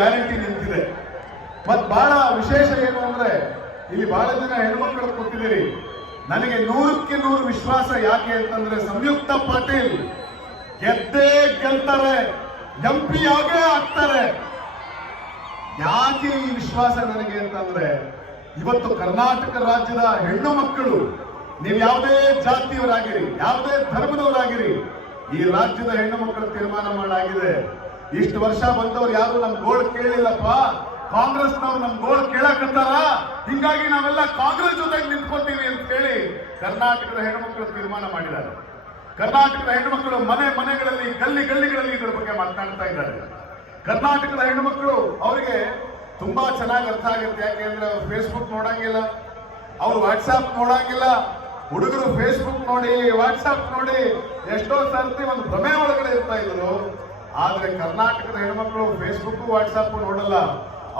Guarantee ನಿಂತಿದೆ. ಮತ್ ಬಹಳ ವಿಶೇಷ ಏನು ಅಂದ್ರೆ ಇಲ್ಲಿ ಬಹಳ ಜನ ಹೆಣ್ಮಕ್ಳು ಕೂತಿದ್ದೀರಿ. ನನಗೆ 100ಕ್ಕೆ 100 ವಿಶ್ವಾಸ. ಯಾಕೆ ಅಂತಂದ್ರೆ ಸಂಯುಕ್ತ ಪಾಟೀಲ್ ಗೆದ್ದೇ ಗೆಲ್ತಾರೆ, MP ಆಗೇ ಆಗ್ತಾರೆ. ಯಾಕೆ ಈ ವಿಶ್ವಾಸ ನನಗೆ ಅಂತಂದ್ರೆ ಇವತ್ತು ಕರ್ನಾಟಕ ರಾಜ್ಯದ ಹೆಣ್ಣು ಮಕ್ಕಳು, ನೀವು ಯಾವುದೇ ಜಾತಿಯವರಾಗಿರಿ, ಯಾವುದೇ ಧರ್ಮದವರಾಗಿರಿ, ಈ ರಾಜ್ಯದ ಹೆಣ್ಣು ಮಕ್ಕಳು ತೀರ್ಮಾನ ಮಾಡಾಗಿದೆ. ಇಷ್ಟು ವರ್ಷ ಬಂದವರು ಯಾರು ನಮ್ ಗೋಳು ಕೇಳಿಲ್ಲಪ್ಪ, ಕಾಂಗ್ರೆಸ್ನವ್ರು ನಮ್ ಗೋಳು ಕೇಳಕತ್ತಾರ, ಹಿಂಗಾಗಿ ನಾವೆಲ್ಲ ಕಾಂಗ್ರೆಸ್ ಜೊತೆಗೆ ನಿಂತ್ಕೊತೀವಿ ಅಂತ ಹೇಳಿ ಕರ್ನಾಟಕದ ಹೆಣ್ಣುಮಕ್ಕಳು ತೀರ್ಮಾನ ಮಾಡಿದ್ದಾರೆ. ಕರ್ನಾಟಕದ ಹೆಣ್ಣುಮಕ್ಕಳು ಮನೆಗಳಲ್ಲಿ ಗಲ್ಲಿಗಳಲ್ಲಿ ಇದರ ಬಗ್ಗೆ ಮಾತನಾಡ್ತಾ ಇದ್ದಾರೆ. ಕರ್ನಾಟಕದ ಹೆಣ್ಣುಮಕ್ಕಳು ಅವರಿಗೆ ತುಂಬಾ ಚೆನ್ನಾಗಿ ಅರ್ಥ ಆಗುತ್ತೆ. ಯಾಕೆಂದ್ರೆ ಅವ್ರು ಫೇಸ್ಬುಕ್ ನೋಡಂಗಿಲ್ಲ, ಅವ್ರು ವಾಟ್ಸ್ಆಪ್ ನೋಡಂಗಿಲ್ಲ. ಹುಡುಗರು ಫೇಸ್ಬುಕ್ ನೋಡಿ, ವಾಟ್ಸ್ಆಪ್ ನೋಡಿ ಎಷ್ಟೋ ಸರ್ತಿ ಒಂದು ಭ್ರಮೆ ಒಳಗಡೆ ಇರ್ತಾ ಇದ್ರು. ಆದ್ರೆ ಕರ್ನಾಟಕದ ಹೆಣ್ಮಕ್ಳು ಫೇಸ್ಬುಕ್ ವಾಟ್ಸ್ಆಪ್ ನೋಡಲ್ಲ.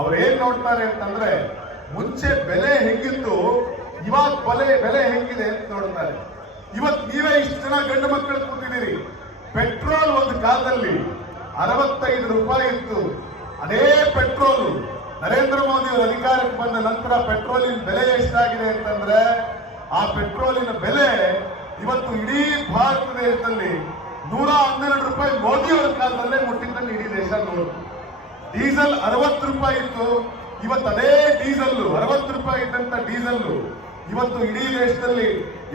ಅವ್ರು ಏನ್ ನೋಡ್ತಾರೆ ಅಂತಂದ್ರೆ ಮುಂಚೆ ಬೆಲೆ ಹೆಂಗಿತ್ತು, ಇವಾಗ ಬೆಲೆ ಹೆಂಗಿದೆ ಅಂತ ನೋಡ್ತಾರೆ. ಇವತ್ತು ನೀವೇ ಇಷ್ಟು ಜನ ಗಂಡು ಮಕ್ಕಳು ಕೂತಿದ್ದೀರಿ. ಪೆಟ್ರೋಲ್ ಒಂದು ಕಾಲದಲ್ಲಿ 65 ರೂಪಾಯಿ ಇತ್ತು. ಅದೇ ಪೆಟ್ರೋಲ್ ನರೇಂದ್ರ ಮೋದಿ ಅವರು ಅಧಿಕಾರಕ್ಕೆ ಬಂದ ನಂತರ ಪೆಟ್ರೋಲಿನ ಬೆಲೆ ಎಷ್ಟಾಗಿದೆ ಅಂತಂದ್ರೆ ಆ ಪೆಟ್ರೋಲಿನ ಬೆಲೆ ಇವತ್ತು ಇಡೀ ಭಾರತ ದೇಶದಲ್ಲಿ 112 ರೂಪಾಯಿ ಮೋದಿ ಅವರ ಕಾಲದಲ್ಲೇ ಮುಟ್ಟಿದ್ದನ್ನು ಇಡೀ ದೇಶ ನೋಡ್ತು. ಡೀಸೆಲ್ 60 ರೂಪಾಯಿ ಇತ್ತು. ಇವತ್ತು ಅದೇ ಡೀಸೆಲ್ 60 ರೂಪಾಯಿ ಇದ್ದಂತ ಡೀಸೆಲ್ ಇವತ್ತು ಇಡೀ ದೇಶದಲ್ಲಿ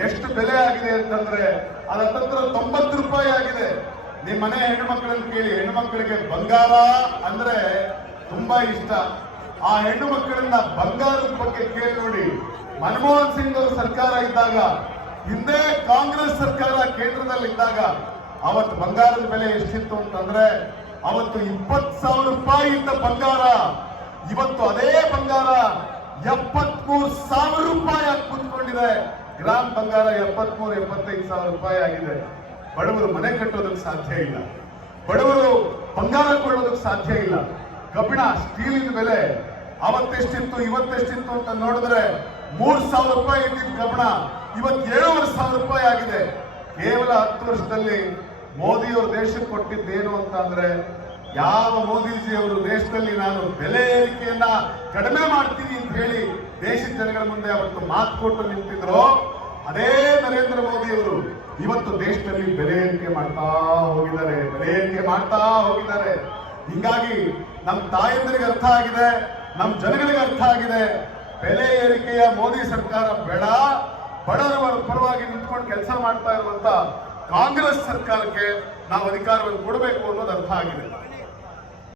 ಎಷ್ಟು ಬೆಲೆ ಆಗಿದೆ ಅಂತಂದ್ರೆ ಅದು ಹತ್ತತ್ರ 90 ರೂಪಾಯಿ ಆಗಿದೆ. ನಿಮ್ಮ ಮನೆ ಹೆಣ್ಣು ಮಕ್ಕಳನ್ನು ಕೇಳಿ, ಹೆಣ್ಣು ಮಕ್ಕಳಿಗೆ ಬಂಗಾರ ಅಂದ್ರೆ ತುಂಬಾ ಇಷ್ಟ. ಆ ಹೆಣ್ಣು ಮಕ್ಕಳನ್ನ ಬಂಗಾರದ ಬಗ್ಗೆ ಕೇಳಿ ನೋಡಿ. ಮನಮೋಹನ್ ಸಿಂಗ್ ಅವರು ಸರ್ಕಾರ ಇದ್ದಾಗ, ಹಿಂದೆ ಕಾಂಗ್ರೆಸ್ ಸರ್ಕಾರ ಕೇಂದ್ರದಲ್ಲಿ ಇದ್ದಾಗ ಅವತ್ತು ಬಂಗಾರದ ಬೆಲೆ ಎಷ್ಟಿತ್ತು ಅಂತಂದ್ರೆ ಅವತ್ತು 20,000 ರೂಪಾಯಿ ಇದ್ದ ಬಂಗಾರ ಇವತ್ತು ಅದೇ ಬಂಗಾರ 73,000 ರೂಪಾಯಿ ಆಗಿ ಕುತ್ಕೊಂಡಿದೆ. ಗ್ರಾಮ್ ಬಂಗಾರ 73-75,000 ರೂಪಾಯಿ ಆಗಿದೆ. ಬಡವರು ಮನೆ ಕಟ್ಟೋದಕ್ಕೆ ಸಾಧ್ಯ ಇಲ್ಲ, ಬಡವರು ಬಂಗಾರ ಕೊಳ್ಳೋದಕ್ಕೆ ಸಾಧ್ಯ ಇಲ್ಲ. ಕಬ್ಬಿಣ, ಸ್ಟೀಲಿನ ಬೆಲೆ ಅವತ್ತೆಷ್ಟಿತ್ತು ಇವತ್ತೆಷ್ಟಿತ್ತು ಅಂತ ನೋಡಿದ್ರೆ 3,000 ರೂಪಾಯಿ ಇದ್ದಿದ್ದ ಕಬ್ಬಿಣ ಇವತ್ತು 7,500 ರೂಪಾಯಿ ಆಗಿದೆ. ಕೇವಲ 10 ವರ್ಷದಲ್ಲಿ ಮೋದಿಯವರು ದೇಶಕ್ಕೆ ಕೊಟ್ಟಿದ್ದೇನು ಅಂತ ಅಂದ್ರೆ, ಯಾವ ಮೋದಿಜಿ ಅವರು ದೇಶದಲ್ಲಿ ನಾನು ಬೆಲೆ ಏರಿಕೆಯನ್ನ ಕಡಿಮೆ ಮಾಡ್ತೀನಿ ಅಂತ ಹೇಳಿ ದೇಶದ ಜನಗಳ ಮುಂದೆ ಅವತ್ತು ಮಾತು ಕೊಟ್ಟು ನಿಂತಿದ್ರು, ಅದೇ ನರೇಂದ್ರ ಮೋದಿ ಅವರು ಇವತ್ತು ದೇಶದಲ್ಲಿ ಬೆಲೆ ಏರಿಕೆ ಮಾಡ್ತಾ ಹೋಗಿದ್ದಾರೆ. ಹಿಂಗಾಗಿ ನಮ್ಮ ತಾಯಂದರಿಗೆ ಅರ್ಥ ಆಗಿದೆ, ನಮ್ಮ ಜನಗಳಿಗೆ ಅರ್ಥ ಆಗಿದೆ, ಬೆಲೆ ಏರಿಕೆಯ ಮೋದಿ ಸರ್ಕಾರ ಬೇಡ, ಬಡವರ ಪರವಾಗಿ ನಿಂತ್ಕೊಂಡು ಕೆಲಸ ಮಾಡ್ತಾ ಇರುವಂತ ಕಾಂಗ್ರೆಸ್ ಸರ್ಕಾರಕ್ಕೆ ನಾವು ಅಧಿಕಾರವನ್ನು ಕೊಡಬೇಕು ಅನ್ನೋದು ಅರ್ಥ ಆಗಿದೆ.